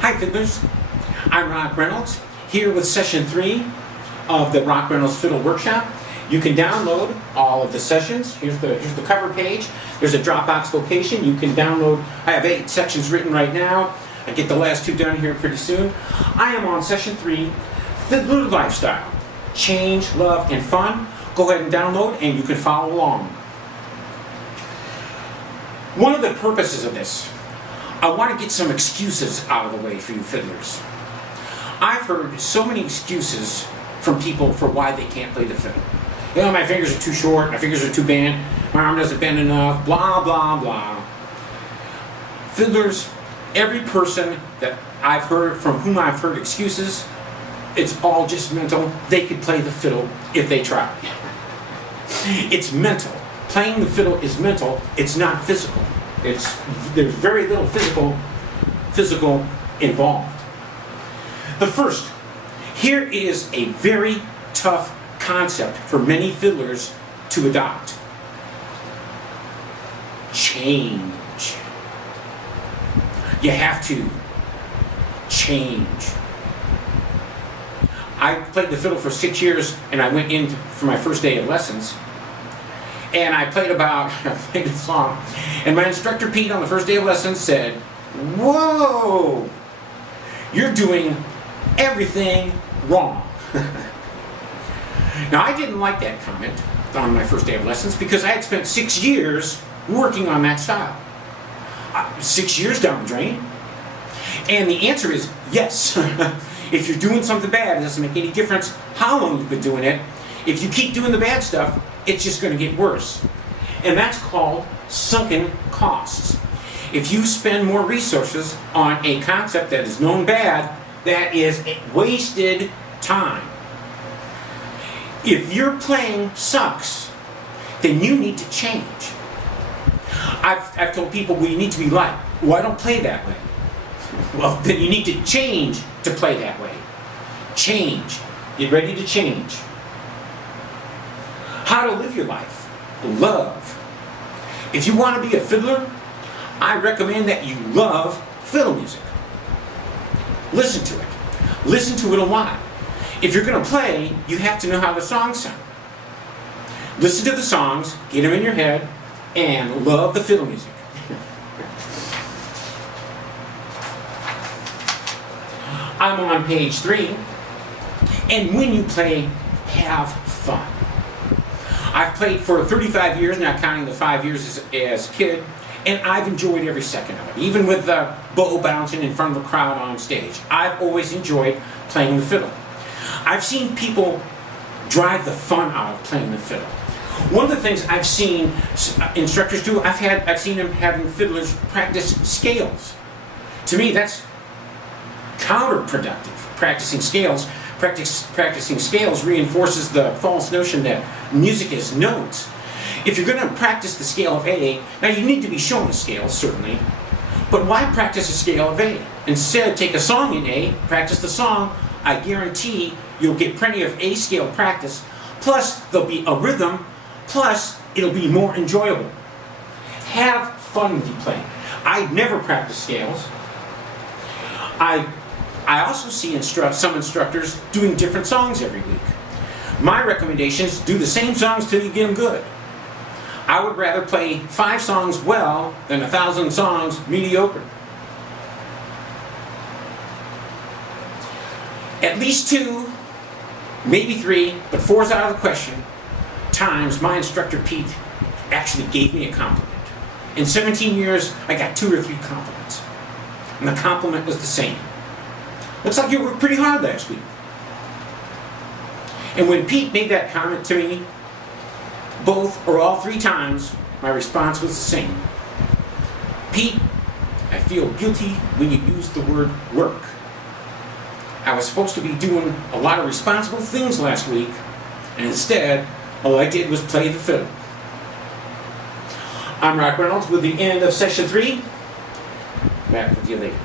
Hi Fiddlers, I'm Rock Reynolds, here with Session 3 of the Rock Reynolds Fiddle Workshop. You can download all of the sessions. Here's the cover page. There's a Dropbox location. You can download, I have 8 sections written right now. I get the last 2 done here pretty soon. I am on Session 3, Fiddler Lifestyle. Change, love, and fun. Go ahead and download and you can follow along. One of the purposes of this, I want to get some excuses out of the way for you fiddlers. I've heard so many excuses from people for why they can't play the fiddle. You know, my fingers are too short, my fingers are too bent, my arm doesn't bend enough, blah, blah, blah. Fiddlers, every person that I've heard, from whom I've heard excuses, it's all just mental. They could play the fiddle if they tried. It's mental. Playing the fiddle is mental, it's not physical. There's very little physical involved. But first, here is a very tough concept for many fiddlers to adopt. Change. You have to change. I played the fiddle for 6 years and I went in for my first day of lessons. And I played a song, and my instructor Pete on the first day of lessons said, "Whoa, you're doing everything wrong." Now I didn't like that comment on my first day of lessons because I had spent 6 years working on that style. 6 years down the drain. And the answer is yes. If you're doing something bad, it doesn't make any difference how long you've been doing it. If you keep doing the bad stuff, it's just going to get worse. And that's called sunken costs. If you spend more resources on a concept that is known bad, that is wasted time. If your playing sucks, then you need to change. I've told people, well, you need to be light. Well, I don't play that way. Well, then you need to change to play that way. Change. Get ready to change. How to live your life. Love. If you want to be a fiddler, I recommend that you love fiddle music. Listen to it. Listen to it a lot. If you're going to play, you have to know how the songs sound. Listen to the songs, get them in your head, and love the fiddle music. I'm on page 3, and when you play, have fun. I've played for 35 years, not counting the 5 years as a kid, and I've enjoyed every second of it. Even with the bow bouncing in front of a crowd on stage, I've always enjoyed playing the fiddle. I've seen people drive the fun out of playing the fiddle. One of the things I've seen instructors do, I've seen them having fiddlers practice scales. To me, that's counterproductive. Practicing scales. Practicing scales reinforces the false notion that music is notes. If you're going to practice the scale of A, now you need to be shown a scale, certainly, but why practice a scale of A? Instead, take a song in A, practice the song. I guarantee you'll get plenty of A scale practice, plus there'll be a rhythm, plus it'll be more enjoyable. Have fun with you playing. I never practice scales. I also see some instructors doing different songs every week. My recommendation is do the same songs till you get them good. I would rather play 5 songs well than 1,000 songs mediocre. At least 2, maybe 3, but 4 is out of the question, times my instructor Pete actually gave me a compliment. In 17 years, I got 2 or 3 compliments. And the compliment was the same. Looks like you worked pretty hard last week. And when Pete made that comment to me, both or all 3 times, my response was the same. Pete, I feel guilty when you use the word work. I was supposed to be doing a lot of responsible things last week, and instead, all I did was play the fiddle. I'm Rock Reynolds with the end of Session 3. Back with you later.